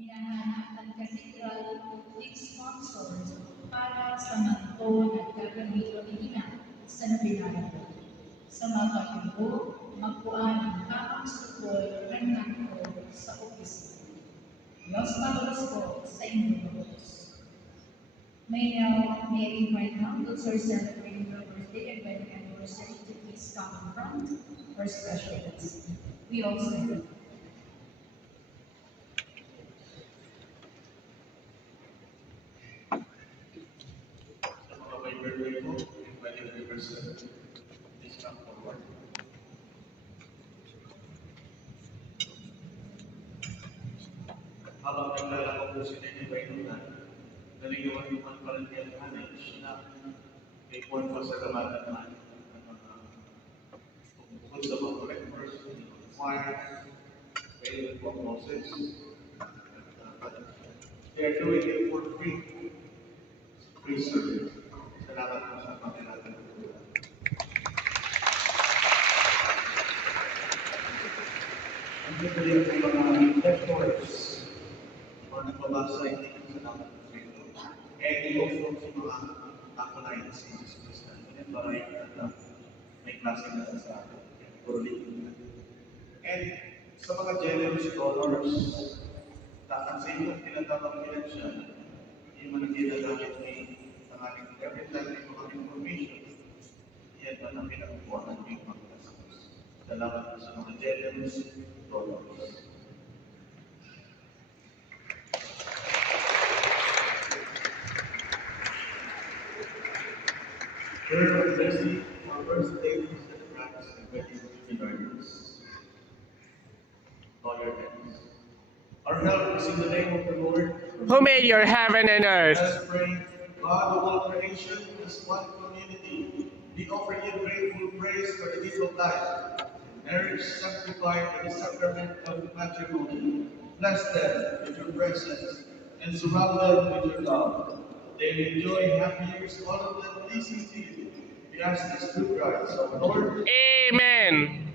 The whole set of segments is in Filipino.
Minahanap ang cathedral ng sponsors para sa manto na gagamit ni Ina sa nabinarang. Sa mga pagbuo, magpuan ang tamang sukol ng nanto sa opisina. Los Malos po sa Indonesia. May I invite now those who are celebrating their birthday and wedding anniversary to please come in front for special guests. We also have birthday ko, wedding anniversary. Please come forward. Habang naglalako po sila ni Bayunan, naligawan naman pa rin niya manage na may puwan pa sa gamatan man ng mga tungkol sa mga collectors, mga choir, Bayunan po Moses. But they're doing it for free. Free service. Salamat po sa pangalaman po. Ang pagkalim po mga lectors, mga nagbabasa, hindi ko salamat po sa ito. And also sa mga acolytes, mga sumustan. And maray at may klase na sa Corley. And sa mga generous donors, ang sa inyo, tinatawag nila siya, yung mga ginagamit ni every time may mga information, yan man ang pinakukuha ng yung mga kasama. Salamat po sa mga generous donors. Third of Bessie, our birthday is the France and wedding learners. All your hands. Our help is in the name of the Lord, who made your heaven and earth. Let us pray. God of all creation, as one community, we offer you grateful praise for the gift of life, marriage sanctified by the sacrament of matrimony. Bless them with your presence and surround them with your love. They may enjoy happy years, all of them pleasing to you. We ask this through Christ, our Lord. Amen.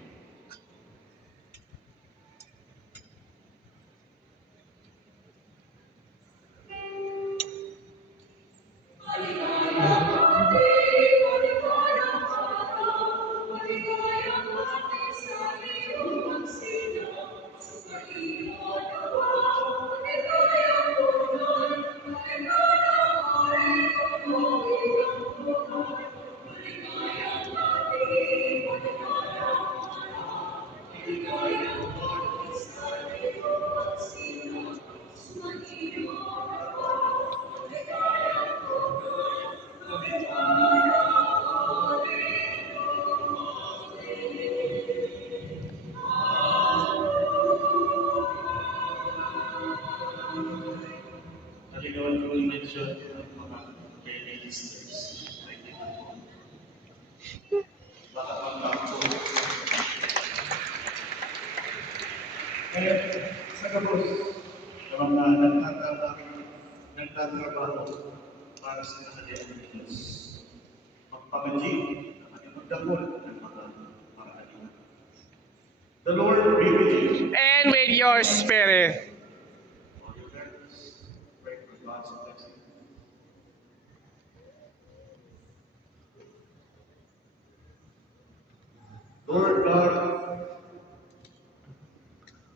Naligawan ko yung mention ng mga ministers. Baka pang-bakso. Kaya sa kabos, sa mga nagtatrabaho para sa kahalian ng Diyos, magpamaging ang ating magdakol ng mga paraan. The Lord be with you. And with your spirit. God's blessing. Lord God,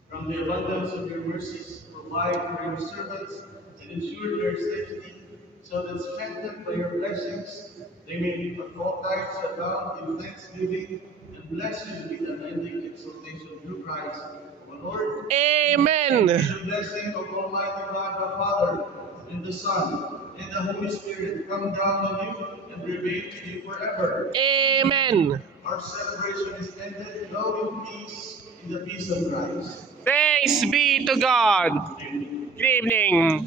from the abundance of your mercies, provide for your servants and ensure their safety, so that strengthened by your blessings, they may at all times abound in thanksgiving and bless you with unending exaltation through Christ, our Lord. Amen. The blessing of Almighty God, the Father, and the Son, and the Holy Spirit come down on you and remain with you forever. Amen. Our celebration is ended. Go in peace, in the peace of Christ. Thanks be to God. Good evening.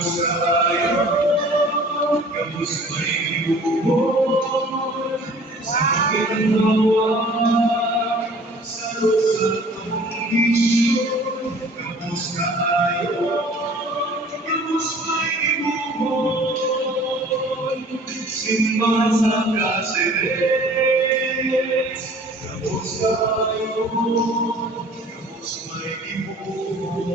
Sa Tapos may ibuhon sa pagkinawa sa rosang kondisyon. Tapos kaayon, tapos may ibuhon. Simbahan sa Cáceres. Tapos kaayon, tapos may ibuhon.